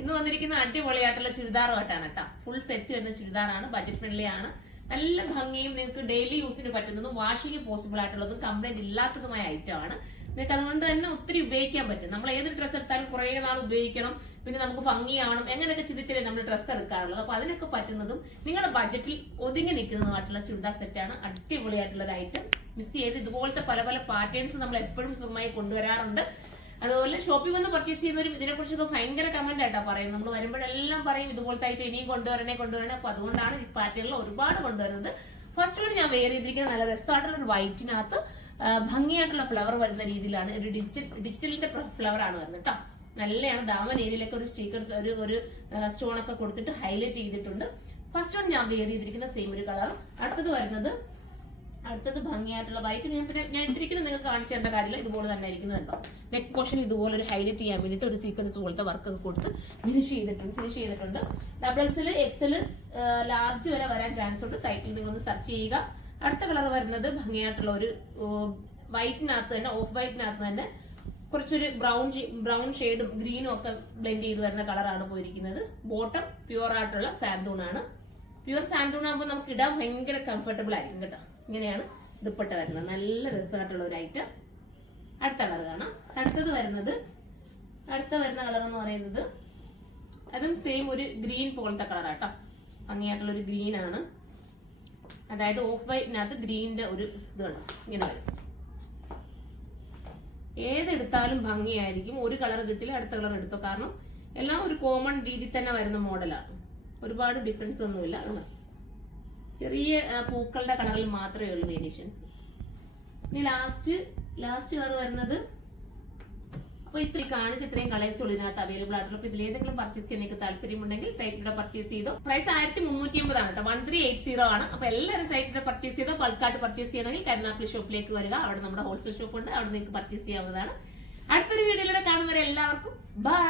ഇന്ന് വന്നിരിക്കുന്ന അടിപൊളിയായിട്ടുള്ള ചുരിദാറുമായിട്ടാണ് കേട്ടോ. ഫുൾ സെറ്റ് വരുന്ന ചുരിദാറാണ്, ബഡ്ജറ്റ് ഫ്രണ്ട്ലി ആണ്, നല്ല ഭംഗിയും നിങ്ങൾക്ക് ഡെയിലി യൂസിന് പറ്റുന്നതും വാഷിംഗ് പോസിബിൾ ആയിട്ടുള്ളതും കംപ്ലൈന്റ് ഇല്ലാത്തതുമായ ഐറ്റം ആണ്. നിങ്ങൾക്ക് അതുകൊണ്ട് തന്നെ ഒത്തിരി ഉപയോഗിക്കാൻ പറ്റും. നമ്മൾ ഏതൊരു ഡ്രസ്സ് എടുത്താലും കുറേ നാൾ ഉപയോഗിക്കണം, പിന്നെ നമുക്ക് ഭംഗിയാവണം, എങ്ങനെയൊക്കെ ചിന്തിച്ചാലേ നമ്മൾ ഡ്രസ്സ് എടുക്കാറുള്ളത്. അപ്പൊ അതിനൊക്കെ പറ്റുന്നതും നിങ്ങളുടെ ബഡ്ജറ്റിൽ ഒതുങ്ങി നിൽക്കുന്നതുമായിട്ടുള്ള ചുരിദാർ സെറ്റാണ്. അടിപൊളിയായിട്ടുള്ള ഒരു ഐറ്റം. മിസ് ചെയ്ത് ഇതുപോലത്തെ പല പല പാറ്റേൺസ് നമ്മൾ എപ്പോഴും സുഖമായി കൊണ്ടുവരാറുണ്ട്. അതുപോലെ ഷോപ്പിൽ വന്ന് പർച്ചേസ് ചെയ്യുന്നവരും ഇതിനെക്കുറിച്ചൊക്കെ ഭയങ്കര കമന്റ് ആയിട്ടാണ് പറയും. നമ്മൾ വരുമ്പോഴെല്ലാം പറയും ഇതുപോലത്തെ ആയിട്ട് ഇനിയും കൊണ്ടുവരണേ. അപ്പൊ അതുകൊണ്ടാണ് ഈ പാറ്റേണിൽ ഒരുപാട് കൊണ്ടുവരുന്നത്. ഫസ്റ്റ് വൺ ഞാൻ വെയർ ചെയ്തിരിക്കുന്നത് നല്ല രസമായിട്ടുള്ള ഒരു വൈറ്റിനകത്ത് ഭംഗിയായിട്ടുള്ള ഫ്ലവർ വരുന്ന രീതിയിലാണ്. ഒരു ഡിജിറ്റലിന്റെ ഫ്ലവർ ആണ് വരുന്നത് കേട്ടോ. നല്ലതാണ്. ദാമൻ ഏരിയയിലൊക്കെ ഒരു സ്റ്റിക്കേഴ്സ് ഒരു സ്റ്റോൺ ഒക്കെ കൊടുത്തിട്ട് ഹൈലൈറ്റ് ചെയ്തിട്ടുണ്ട്. ഫസ്റ്റ് വൺ ഞാൻ വെയർ ചെയ്തിരിക്കുന്ന സെയിം ഒരു കളർ. അടുത്തത് ഭംഗിയായിട്ടുള്ള വൈറ്റ്. ഞാൻ ഇട്ടിരിക്കുന്നത് നിങ്ങൾക്ക് കാണിച്ചു തരേണ്ട കാര്യമില്ല, ഇതുപോലെ തന്നെ ഇരിക്കുന്നത് കേട്ടോ. നെക്ക് പോർഷൻ ഇതുപോലെ ഒരു ഹൈലൈറ്റ് ചെയ്യാൻ വേണ്ടിയിട്ട് ഒരു സീക്വൻസ് പോലത്തെ വർക്ക് ഒക്കെ കൊടുത്ത് ഫിനിഷ് ചെയ്തിട്ടുണ്ട്. ഡബിൾ എക്സൽ, എക്സൽ, ലാർജ് വരെ വരാൻ ചാൻസ് ഉണ്ട്. സൈറ്റിൽ നിങ്ങളൊന്ന് സെർച്ച് ചെയ്യുക. അടുത്ത കളർ വരുന്നത് ഭംഗിയായിട്ടുള്ള ഒരു വൈറ്റിനകത്ത് തന്നെ, ഓഫ് വൈറ്റിനകത്ത് തന്നെ കുറച്ചൊരു ബ്രൗൺ ഷെയ്ഡും ഗ്രീനും ഒക്കെ ബ്ലെൻഡ് ചെയ്ത് വരുന്ന കളറാണ് പോയിരിക്കുന്നത്. ബോട്ടം പ്യുവർ ആയിട്ടുള്ള സാൻഡൂൺ ആണ്. പ്യുവർ സാൻഡൂൺ ആകുമ്പോൾ നമുക്ക് ഇടാൻ ഭയങ്കര കംഫർട്ടബിൾ ആയിരിക്കും കേട്ടോ. ഇങ്ങനെയാണ് ദുപ്പട്ട വരുന്നത്. നല്ല രസമായിട്ടുള്ള ഒരു ഐറ്റം. അടുത്ത കളർ കാണാം. അടുത്ത വരുന്ന കളർ എന്ന് പറയുന്നത് അതും സെയിം ഒരു ഗ്രീൻ പോലത്തെ കളറാട്ടോ. ഭംഗിയായിട്ടുള്ള ഒരു ഗ്രീൻ ആണ്. അതായത് ഓഫ് വൈറ്റിനകത്ത് ഗ്രീനിന്റെ ഒരു ഇത് കണ്ടോ, ഇങ്ങനെ വരും. ഏതെടുത്താലും ഭംഗിയായിരിക്കും. ഒരു കളർ കിട്ടില്ല അടുത്ത കളർ എടുത്തോ. കാരണം എല്ലാം ഒരു കോമൺ രീതിയിൽ തന്നെ വരുന്ന മോഡലാണ്. ഒരുപാട് ഡിഫറൻസ് ഒന്നുമില്ല. ചെറിയ പൂക്കളുടെ കളറിൽ മാത്രമേ ഉള്ളൂ വേരിയേഷൻസ്. ഇനി ലാസ്റ്റ് കളർ വരുന്നത്, അപ്പൊ ഇത്രയും കളേഴ്സ് ഉള്ളൂ ഇതിനകത്ത് അവൈലബിൾ ആയിട്ടുള്ള. അപ്പൊ ഇതിലേതെങ്കിലും പർച്ചേസ് ചെയ്യാൻ നിങ്ങൾക്ക് താല്പര്യമുണ്ടെങ്കിൽ സൈറ്റിലൂടെ പർച്ചേസ് ചെയ്തോ. പ്രൈസ് 1380 ആണ് കേട്ടോ. 1380 ആണ്. അപ്പൊ എല്ലാവരും സൈറ്റിലൂടെ പർച്ചേസ് ചെയ്തോ. ബൾക്കായിട്ട് പർച്ചേസ് ചെയ്യണമെങ്കിൽ കരുനാഗപ്പള്ളി ഷോപ്പിലേക്ക് വരിക. അവിടെ നമ്മുടെ ഹോൾസെയിൽ ഷോപ്പ് ഉണ്ട്, അവിടെ നിങ്ങൾക്ക് പർച്ചേസ് ചെയ്യാവുന്നതാണ്. അടുത്തൊരു വീഡിയോയിലൂടെ കാണുന്നവരെ എല്ലാവർക്കും ബൈ.